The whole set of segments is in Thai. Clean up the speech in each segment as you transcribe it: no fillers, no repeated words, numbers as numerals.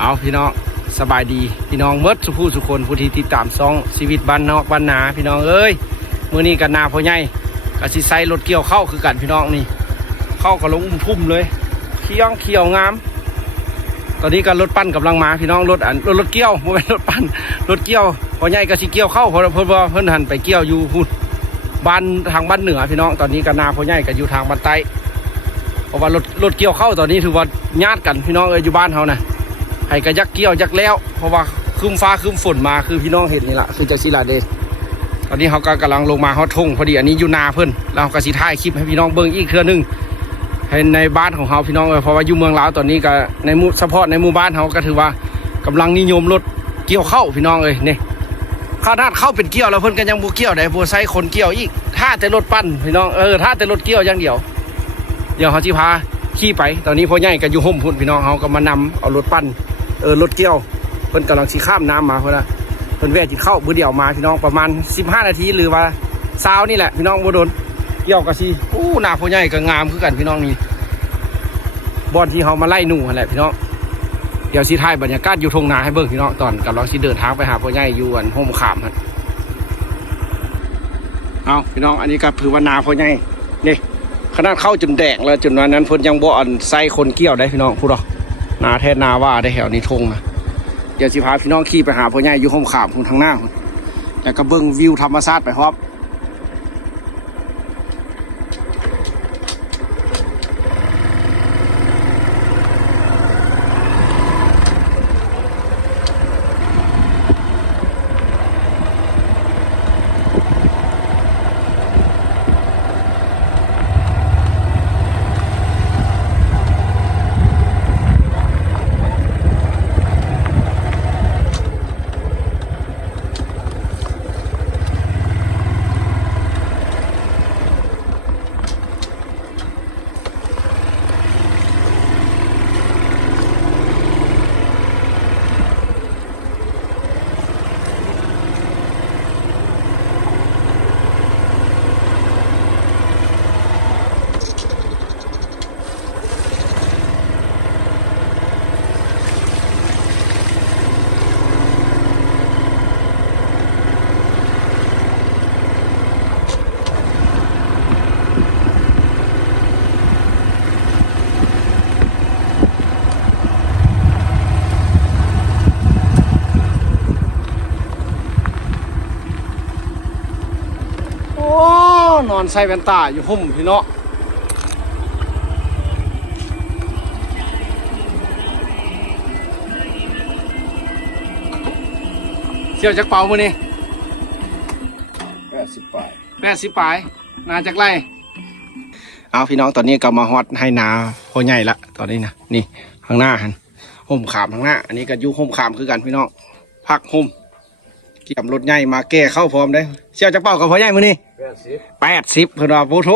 เอาพี่น้องสบายดีพี่น้องเมิดสุผู้สุคนผู้ที่ติดตามซองชีวิตบ้านนอกบ้านนาพี่น้องเอ้ยมื้อนี้กันนาพ่อใหญ่ก็สิใส่รถเกี่ยวเข้าคือกันพี่น้องนี่เข้าก็ลงพุ่มเลยเขียวงามตอนนี้ก็รถปั้นกำลังมาพี่น้องรถเกี่ยวไม่เป็นรถปั้นรถเกี่ยวพ่อใหญ่ก็สิเกี่ยวเข้าเพราะเพิ่นหันไปเกี่ยวอยู่พุ่นบ้านทางบ้านเหนือพี่น้องตอนนี้กันนาพ่อใหญ่ก็อยู่ทางบ้านใต้เพราะว่ารถเกี่ยวเข้าตอนนี้ถือว่าญาติกันพี่น้องเอ้ยอยู่บ้านเขานะให้กระยักเกี่ยวยักแล้วเพราะว่าคืมฟ้าคืมฝนมาคือพี่น้องเห็นนี่แหละคือจากศิลาเดชตอนนี้เขาก็กำลังลงมาฮอดทงพอดีอันนี้อยู่นาเพิ่นเราก็สิถ่ายคลิปให้พี่น้องเบิ่งอีกเทื่อนึงให้ในบ้านของเขาพี่น้องเพราะว่าอยู่เมืองลาวตอนนี้ก็ในหมู่เฉพาะในหมู่บ้านเขาก็ถือว่ากำลังนิยมรถเกี่ยวเข้าพี่น้องเอ้ยนี่ข้าทาดเข้าเป็นเกี่ยวแล้วเพิ่นก็ยังบ่เกี่ยวได้บ่ใส่คนเกี่ยวอีกถ้าแต่รถปั้นพี่น้องถ้าแต่รถเกี่ยวอย่างเดียวเดี๋ยวเขาสิพาขี่ไปตอนนี้พ่อใหญ่ก็อยู่ห่มพุ่นพี่น้องเขาก็มานำเอารถปั้นรถเกี่ยวเพิ่นกำลังสิข้ามน้ำมาเพิ่นแวะจิตเข้ามื้อเดียวมาพี่น้องประมาณ15นาทีหรือว่า20นี่แหละพี่น้องบ่โดนเกี่ยวก็สิหน้าพ่อใหญ่ก็งามคือกันพี่น้องนี่บอนที่เฮามาไล่หนูนั่นแหละพี่น้องเดี๋ยวสิถ่ายบรรยากาศอยู่ทุ่งนาให้เบิ่งพี่น้องตอนกำลังสิเดินทางไปหาพ่อใหญ่อยู่อันห่มขามหั่นเอาพี่น้องอันนี้ก็คือว่านาพ่อใหญ่นี่ขนาดเข้าจนแดงแล้วจนวันนั้นเพิ่นยังบ่อันใส่คนเกี่ยวได้พี่น้องพูดหรอนาแท้นาว่าได้แถวนี้ทงนะเดี๋ยวสิพาพี่น้องขี่ไปหาพ่อใหญ่อยู่ห่มขามทางหน้าแล้วก็เบิ่งวิวธรรมชาติไปครับนอนใส่แว่นตาอยู่ห่มพี่เนาะเชี่ยวจักเป่ามือนี่80 ปลาย80 ปลายนาจากไรเอาพี่น้องตอนนี้ก็มาฮอดให้นาพ่อใหญ่ละตอนนี้นะนี่ข้างหน้าหันห่มขามข้างหน้าอันนี้ก็อยู่ห่มขามคือกันพี่น้องพักห่มเกี่ยมรถใหญ่มาแก้เข้าพร้อมได้เชี่ยวจักเป่ากับพ่อใหญ่มือนี่80เพื่อนว่าโอ้โห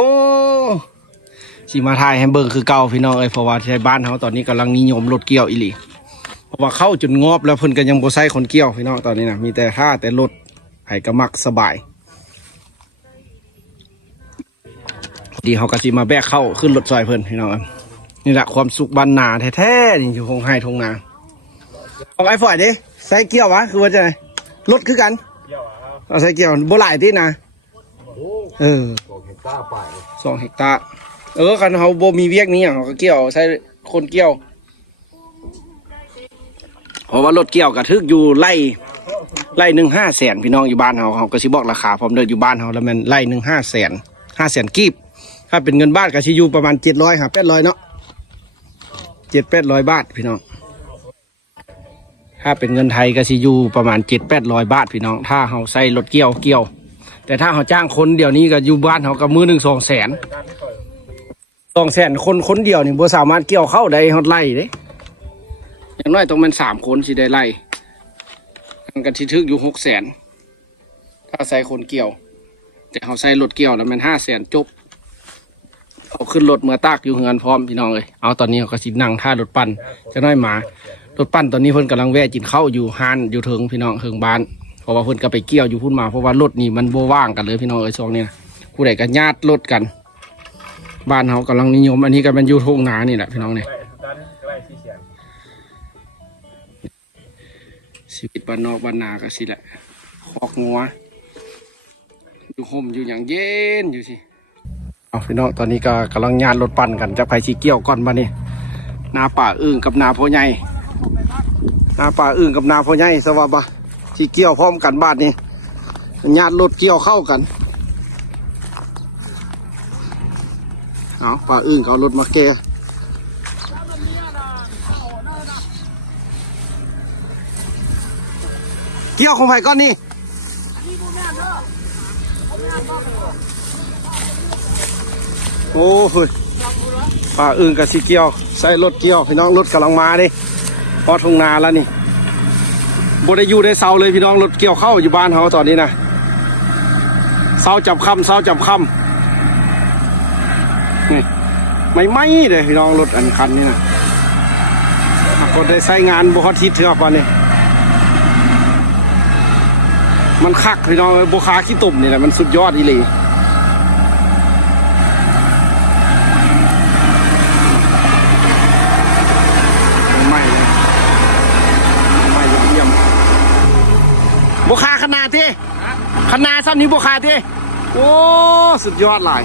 สิมาถ่ายให้เบิ่งคือเก่าพี่น้องเพราะว่าในบ้านเขาตอนนี้กำลังนิยมรถเกี่ยวอีหลีเพราะว่าเข้าจนงอบแล้วเพิ่นก็ยังบ่ใส่คนเกี่ยวพี่น้องตอนนี้นะมีแต่ท่าแต่รถให้กระมักสบายดีเขาก็สิมาแบกเข้าขึ้นรถซอยเพิ่นพี่น้องนี่แหละความสุขบ้านนาแท้ๆนี่อยู่คงให้ทงนาของไอ้ฝ่ายดิใส่เกี่ยววะคือว่าจะรถคือกันเอาใส่เกี่ยวบ่หลายที่นะ2 เฮกตาร์ปลาย2 เฮกตาร์คันเขาบ่มีเวียกนี้อย่างเขาก็เกี่ยวใช้คนเกี่ยวเพราะว่ารถเกี่ยวกระทึกอยู่ไล่หนึ่ง500,000พี่น้องอยู่บ้านเขาก็สิบอกราคาพร้อมเดินอยู่บ้านเขาแล้วมันไล่1 500,000กีบถ้าเป็นเงินบาทก็สิอยู่ประมาณ700ครับ800เนาะ700-800 บาทพี่น้องถ้าเป็นเงินไทยก็สิอยู่ประมาณ700-800 บาทพี่น้องถ้าเขาใส่รถเกี่ยวแต่ถ้าเขาจ้างคนเดียวนี้ก็อยู่บ้านเขาก็มือหนึ่ง200,000คนเดียวนี่บ่สามารถเกี่ยวเข้าได้ฮอดไล่เด้อย่างน้อยต้องมัน3 คนสิได้ไล่กันสิถึกอยู่600,000ถ้าใส่คนเกี่ยวแต่เขาใส่รถเกี่ยวแล้วมัน500,000จบเอาขึ้นรถเมื่อตากอยู่เฮือนพร้อมพี่น้องเลยเอาตอนนี้เขาก็สินั่งท่ารถปั่นจะน้อยหมารถปั่นตอนนี้เพิ่นกำลังแวะกินข้าวอยู่ฮานอยู่ถึงพี่น้องถึงบ้านเพราะว่าเพิ่นก็ไปเกี่ยวอยู่พุ่นมาเพราะว่ารถนี่มันโบว่างกันเลยพี่น้องช่วงนี้นะผู้ใดก็ญาติรถกันบ้านเขากำลังนิยมอันนี้ก็เป็นยูทุ่งนานี่แหละพี่น้องเนี่ย ชีวิตบ้านนอกบ้านนาก็สิแหละคอกงัวอยู่ห่มอยู่อย่างเย็นอยู่สิเอาพี่น้องตอนนี้ก็กำลังงานรถปั่นกันจะไปชีเกี่ยวก่อนมานี่นาป่าอึ่งกับนาพ่อใหญ่นาป่าอึ่งกับนาพ่อใหญ่สวัสดิ์ชีเกี่ยวพร้อมกันบ้านนี้งานรถเกี่ยวเข้ากันเอาป่าอึ่งเอารถมาแก่เกี่ยวของไผ่ก้อนนี่โอ้โหป่าอึ่งกับสีเกี่ยวใส่รถเกี่ยวพี่น้องรถกำลังมาดิพอทุ่งนาแล้วนี่บได้อยู่ได้เสาเลยพี่น้องรถเกี่ยวเข้าอยู่บ้านเขาตอนนี้นะเสาจับค่ำเสาจับค่ำนี่ไม่เลยพี่น้องรถอันคันนี่นะก็ได้ใช้งานบุคทิศเถื่อก่อนนี่มันคักพี่น้องบุคาขี้ตุ่มนี่แหละมันสุดยอดอีหลีไม่เลยไม่เยี่ยมบุคาขนาดที่ขนาดซ้ำนี้บุคาที่โอ้สุดยอดหลาย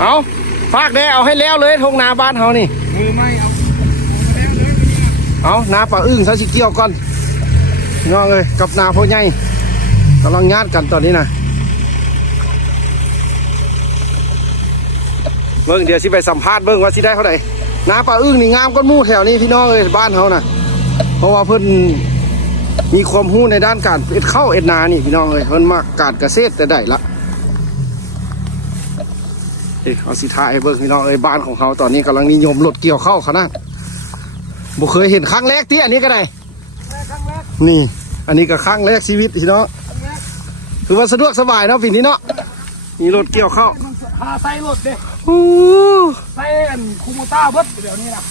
เอาฟากได้เอาให้แล้วเลยทงนาบ้านเขานี่มือไม่เอานาป่าอึ้งซาชิเกี่ยวก่อนน้องเลยกับนาพ่อใหญ่กำลังงานกันตอนนี้นะเบิ้งเดี๋ยวสิไปสัมภาษณ์เบิ้งว่าสิได้เท่าไหร่นาป่าอึ้งนี่งามก้อนมู่แถวนี้พี่น้องเลยบ้านเขานะเพราะว่าเพิ่นมีความรู้ในด้านการเอ็ดข้าวเอ็ดนานี่พี่น้องเลยเพิ่นมากการเกษตรแต่ได้ละเอาสิท่าให้เบิ้งพี่น้องเลยบ้านของเขาตอนนี้กำลังนิยมรถเกี่ยวข้าวขนาดบ่เคยเห็นครั้งแรกที่อันนี้ก็ได้นี่อันนี้ก็ครั้งแรกชีวิตพี่น้องคือว่าสะดวกสบายเนาะปีนี้เนาะมีรถเกี่ยวข้าวพาใส่รถเด้ใส่อันคูโมต้าเบิดเดี๋ยวนี้นะ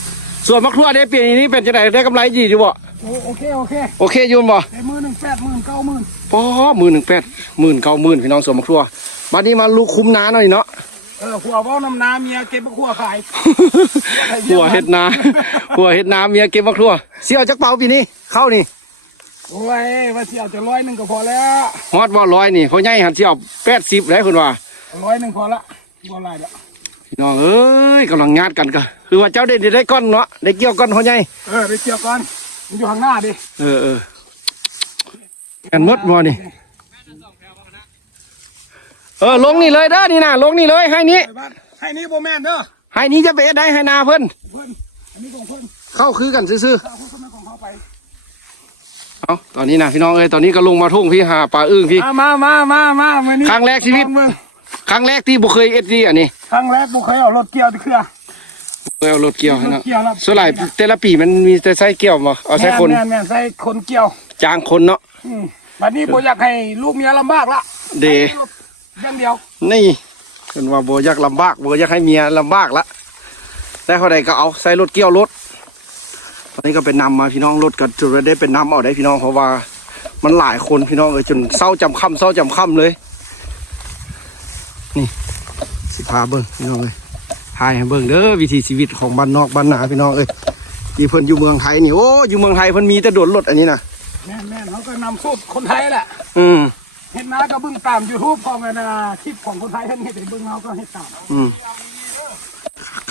ส่วนมะครัวได้ปีนี้เป็นจะไหนได้กำไรดีอยู่บ่โอเคอยู่บ่ได้18,000 90,000ป้อ18,000 19,000พี่น้องส่วนมะครัวบัดนี้มาลูกคุ้มน้าหน่อยเนาะหัวเว้าน้ำน้ำเมียเก็บมะครัวขายหัวเฮ็ดนาเมียเก็บมะครัวเสี่ยวจักเป่าปีนี้เข้านี่โอ้ยว่าเสี่ยวจะ100ก็พอแล้วฮอดบ่100นี่เขาใหญ่หันเสี่ยว80ได้คนว่า100พอละบ่หลายดอกพี่น้องเอ้ยกำลังงานกันก็คือว่าเจ้าได้ก้อนเนาะได้เกี่ยวก้อนเขาใหญ่ได้เกี่ยวก้อนมันอยู่ข้างหน้าดิกันหมดบ่นี่ลงนี่เลยเด้อนี่นะลงนี่เลยให้นี้โบแมนเด้อให้นี้จะไปได้ให้นาเพิ่นอันนี้ของเพิ่นเข้าคือกันซื่อเอาตอนนี้นะพี่น้องเอ้ยตอนนี้ก็ลงมาทุ่งพี่หาปลาอึ้งพี่มาครั้งแรกชีวิตครั้งแรกที่บุเคยเอ็ดดี้อันนี้ครั้งแรกบุเคยเอารถเกี่ยวเครือเอารถเกี่ยวนะส่วนใหญ่แต่ละปีมันมีแต่ใช้เกี่ยวมาเอาใช้คนแม่ใช้คนเกี่ยวจ้างคนเนาะบัดนี้บ่อยากให้ลูกเมียลำบากละเด้อย่างเดียวนี่เป็นว่าบ่อยากลำบากบ่อยากให้เมียลำบากละได้เท่าใดก็เอาใส่รถเกี่ยวรถตอนนี้ก็เป็นนำมาพี่น้องรถก็จุดได้เป็นนำเอาได้พี่น้องเพราะว่ามันหลายคนพี่น้องเลยจนเศร้าจำค่ำเลยนี่สิพาเบิ้งพี่น้องเลยถ่ายให้เบิ้งเด้อวิถีชีวิตของบ้านนอกบ้านนาพี่น้องเอ้ยที่เพิ่นอยู่เมืองไทยนี่โอ้อยู่เมืองไทยเพิ่นมีแต่โดดรถอันนี้นะแม่เขาก็นำสูตรคนไทยแหละเห็นนะก็เบิ้งตาม YouTube ของนะคลิปของคนไทยเห็นเบิ้งเราก็เห็นตาม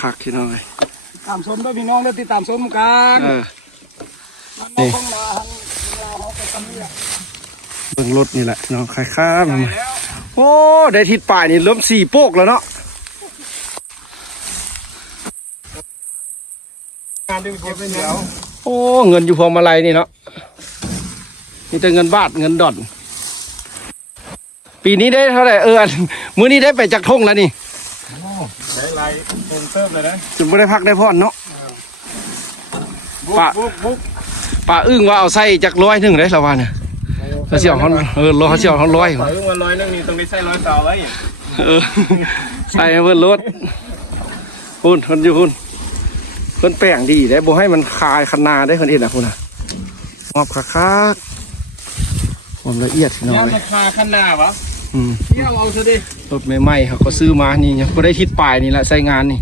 คักพี่น้องเลยตามชมด้วยพี่น้องแล้วติดตามชมกันนี่เบิ้งรถนี่แหละน้องค่ายๆมาโอ้ได้ทิศป่ายนี่เริ่ม4 โป๊กแล้วเนาะโอ้เงินอยู่พวงมาลัยนี่เนาะนี่แต่เงินบาทเงินดอลปีนี้ได้เท่าไหร่มื้อนี้ได้ไปจากทงแล้วนี่ได้ไรทงเติมเลยนะจุดไม่ได้พักได้พอนเนาะป่าอึ้งว่าเอาไส้จาก100ได้ละวันเนี่ยเขาเสี่ยวเขาเขาเสี่ยวเขา100ป่าอึ้งวัน100นึงนี่ต้องได้ใส่100 เสาไว้ใส่เพิ่นรถหุ่นทนอยู่หุ่นเพิ่นแป้งดีได้บ่ให้มันคายขนาได้คนเห็นนะคุณน่ะมอบคักความละเอียดหน่อยราคาขนาดวะเที่ยวเอาซะดิรถใหม่ๆเขาก็ซื้อมานี่ยังบ่ได้ทิศปลายนี่แหละใช้งานนี่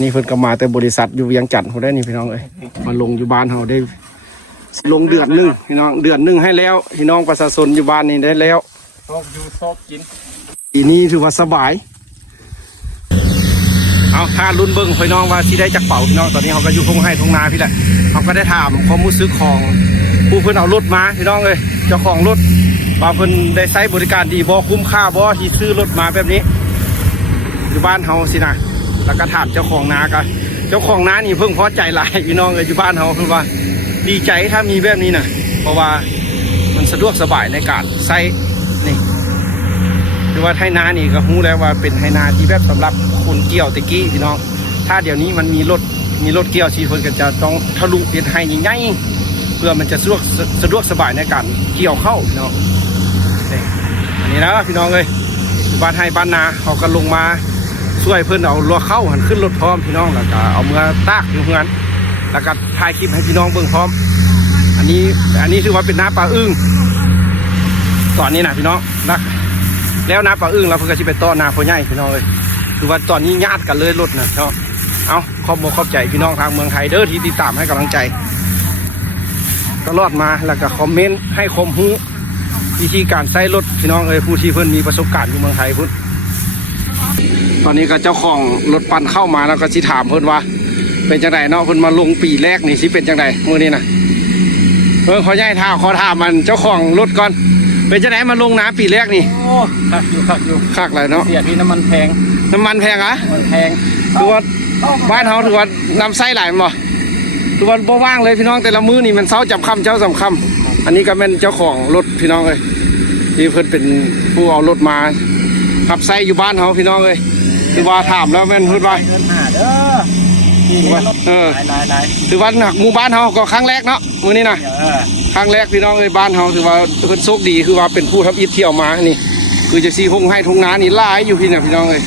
นี่เพิ่นก็มาแต่บริษัทอยู่เวียงจันทน์เขาได้นี่พี่น้องเอ้ยมาลงอยู่บ้านเขาได้ลงเดือนหนึงพี่น้องเดือนหนึงให้แล้วพี่น้องประชาชนอยู่บ้านนี่ได้แล้ว ชอบอยู่ชอบกิน ปีนี้ถือว่าสบายเอาถ้ารุ่นเบิ้งพี่น้องว่าที่ได้จักเป่าพี่น้องตอนนี้เขาก็อยู่ทงให้ทงนาพี่แหละเขาก็ได้ถามความรู้สึกของผู้เพิ่นเอารถมาพี่น้องเลยเจ้าของรถว่าเพิ่นได้ใช้บริการดีบ่คุ้มค่าบ่ที่ซื้อรถมาแบบนี้อยู่บ้านเฮาสินะแล้วก็ถามเจ้าของนาก็เจ้าของนานี่เพิ่งพอใจหลายพี่น้องเลยอยู่บ้านเฮาคือว่าดีใจถ้ามีแบบนี้นะเพราะว่ามันสะดวกสบายในการใช้นี่คือว่าไถนานี่ก็รู้แล้วว่าเป็นไถนาที่แบบสำหรับคนเกี่ยวตะกี้พี่น้องถ้าเดี๋ยวนี้มันมีรถเกี่ยวชีเพิ่นก็จะต้องทะลุเป็นไถใหญ่ๆเพื่อมันจะสะดวกสบายในการเกี่ยวเข้าพี่น้องนี่อันนี้นะพี่น้องเลยบ้านไฮบ้านนาเขาก็ลงมาช่วยเพื่อนเอาลัวเข้าหันขึ้นรถพร้อมพี่น้องแล้วก็เอาเมื่อตากอยู่เพื่อนแล้วก็ถ่ายคลิปให้พี่น้องเบิ่งพร้อมอันนี้ถือว่าเป็นน้าปลาอึ้งตอนนี้นะพี่น้องนะแล้วน้าปลาอึ้งเราเพิ่งจะไปต้อนนาพ่อใหญ่พี่น้องเลยคือว่าตอนนี้ญาติกันเลยรถนะเนาะเอาขอบใจพี่น้องทางเมืองไทยเด้อที่ติดตามให้กำลังใจตลอดมาแล้วก็คอมเมนต์ให้ความรู้วิธีการใช้รถพี่น้องผู้ที่เพิ่นมีประสบการณ์อยู่เมืองไทยพุ่นตอนนี้ก็เจ้าของรถปั่นเข้ามาแล้วก็สิถามเพิ่นว่าเป็นจังไดเนาะเพิ่นมาลงปีแรกนี่สิเป็นจังไดมื้อนี้นะขอย้ายขอถามมันเจ้าของรถก่อนเป็นจังไดมาลงน้ำปีแรกนี่โอ้คักอยู่คักเลยเนาะเสียที่น้ำมันแพงอ่ะมันแพงถือว่าบ้านเฮาถือว่าน้ำไส้ไหลบ่ถือว่าบ่ว่างเลยพี่น้องแต่ละมื้อนี่มันเช้าจับค่ำเช้าสำค่ำอันนี้ก็เป็นเจ้าของรถพี่น้องเลยที่เพิ่นเป็นผู้เอารถมาขับไส้อยู่บ้านเขาพี่น้องเลยคือว่าถามแล้วแม่นเพิ่นว่าเดินหาเด้อถือว่าหนักหมู่บ้านเขาก็ครั้งแรกเนาะมื้อนี้นะครั้งแรกพี่น้องเลยบ้านเขาถือว่าเพิ่นโชคดีคือว่าเป็นผู้ทับอิฐเที่ยวมานี่คือจะซีหงให้ทงนานี่หลายอยู่พี่เนี่ยพี่น้องเลย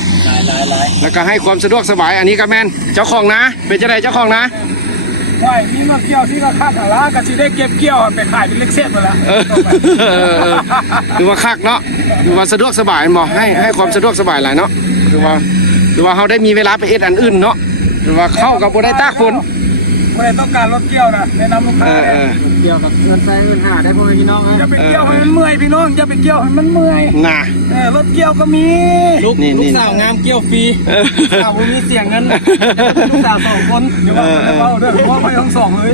แล้วก็ให้ความสะดวกสบายอันนี้ก็แม่นเจ้าของนะเป็นจังไดเจ้าของนะว่ามีมาเกี่ยวที่ก็คักละก็สิได้เก็บเกี่ยวไปขายเป็นเล็กเส้นหมดแล้วคือว่าคักเนาะคือว่าสะดวกสบายบ่ให้ความสะดวกสบายหลายเนาะคือว่าเขาได้มีเวลาไปเฮ็ดอันอื่นเนาะคือว่าเข้ากับบ่ได้ตากฝนบ่ได้ต้องการรถเกี่ยวนะแนะนำลูกค้าเกี่ยวกับเงินใช้เงินหาได้พ่อพี่น้องอย่าไปเกี่ยวให้มันเมื่อยพี่น้องอย่าไปเกี่ยวให้มันเมื่อยน่ะรถเกี่ยวก็มีลูกสาวงามเกี่ยวฟรีสาวมีเสียงเงินลูกสาว2คนเดี๋ยวว่าเด้อว่าไปทั้ง2เลย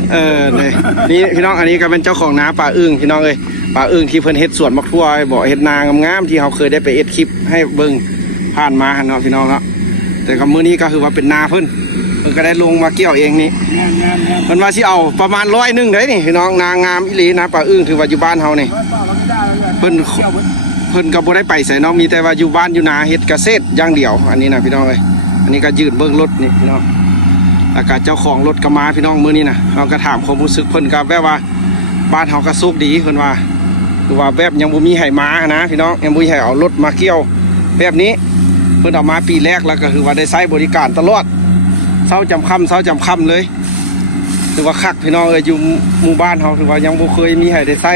นี่พี่น้องอันนี้ก็เป็นเจ้าของนาป่าอึ้งพี่น้องเอ้ยป่าอึ้งที่เพิ่นเฮ็ดสวนมักทั่วบ่เฮ็ดนางามๆที่เขาเคยได้ไปเอ็ดคลิปให้เบิ่งผ่านมาเนาะพี่น้องเนาะแต่กับมื้อนี้ก็คือว่าเป็นนาเพิ่นก็ได้ลงมาเกี่ยวเองนี่มันว่าสิเอาประมาณ100เด้นี่พี่น้องนางงามอีหลีนะป่าอึ้งถือว่าอยู่บ้านเฮานี่เพิ่นก็บ่ได้ไปไสเนาะมีแต่ว่าอยู่บ้านอยู่นาเฮ็ดเกษตรอย่างเดียวอันนี้นะพี่น้องเอ้ยอันนี้ก็ยืนเบิ่งรถนี่พี่น้องแล้วก็เจ้าของรถก็มาพี่น้องมื้อนี้นะเราก็ถามความรู้สึกเพิ่นก็แบบว่าบ้านเฮาก็โชคดีเพิ่นว่าคือว่าแบบยังบ่มีให้มานะพี่น้องยังบ่มีให้เอารถมาเกี่ยวแบบนี้เพิ่นเอามาปีแรกแล้วก็คือว่าได้ใช้บริการตลอดเช้าจำค่ำเลยถือว่าคักพี่น้องอยู่หมู่บ้านเขาถือว่ายังบ่เคยมีให้ได้ใช้